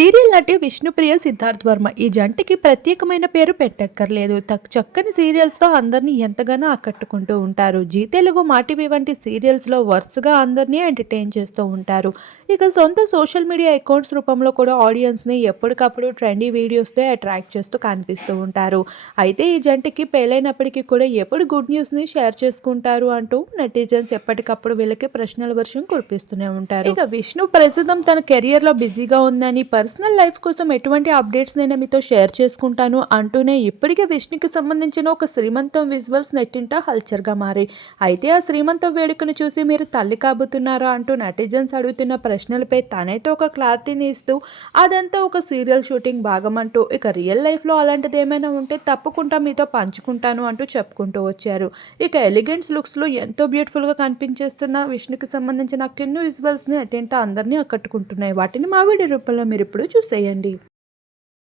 Serial నటి విష్ణుప్రియ సిద్ధార్థ్ వర్మ. ఈ జంటకి ప్రత్యేకమైన పేరు పెట్టక్కర్లేదు. తక్ చక్కని సీరియల్స్తో అందరినీ ఎంతగానో ఆకట్టుకుంటూ ఉంటారు. జీ తెలుగు మాటివి వంటి సీరియల్స్లో వరుసగా అందరినీ ఎంటర్టైన్ చేస్తూ ఉంటారు. ఇక సొంత సోషల్ మీడియా అకౌంట్స్ రూపంలో కూడా ఆడియన్స్ని ఎప్పటికప్పుడు ట్రెండీ వీడియోస్తో అట్రాక్ట్ చేస్తూ కనిపిస్తూ ఉంటారు. అయితే ఈ జంటకి పెళ్ళైనప్పటికీ కూడా ఎప్పుడు గుడ్ న్యూస్ని షేర్ చేసుకుంటారు అంటూ నెటిజన్స్ ఎప్పటికప్పుడు వీళ్ళకి ప్రశ్నల వర్షం కురిపిస్తూనే ఉంటారు. ఇక విష్ణు ప్రస్తుతం తన కెరియర్లో బిజీగా ఉందని పర్సనల్ లైఫ్ కోసం ఎటువంటి అప్డేట్స్ నేను మీతో షేర్ చేసుకుంటాను అంటూనే ఇప్పటికే విష్ణుకి సంబంధించిన ఒక శ్రీమంతం విజువల్స్ నెట్టింట హల్చర్గా మారాయి అయితే ఆ శ్రీమంతం వేడుకను చూసి మీరు తల్లి కాబోతున్నారా అంటూ నెటిజన్స్ అడుగుతున్న ప్రశ్నలపై తనైతే ఒక క్లారిటీని ఇస్తూ అదంతా ఒక సీరియల్ షూటింగ్ భాగం అంటూ ఇక రియల్ లైఫ్లో అలాంటిది ఏమైనా ఉంటే తప్పకుండా మీతో పంచుకుంటాను అంటూ చెప్పుకుంటూ వచ్చారు. ఇక ఎలిగెంట్స్ లుక్స్లో ఎంతో బ్యూటిఫుల్గా కనిపించేస్తున్న విష్ణుకి సంబంధించిన కిన్ను విజువల్స్ని అటెంట అందరినీ ఆకట్టుకుంటున్నాయి. వాటిని మా వీడియో రూపంలో మీరు ఇప్పుడు చూసేయండి.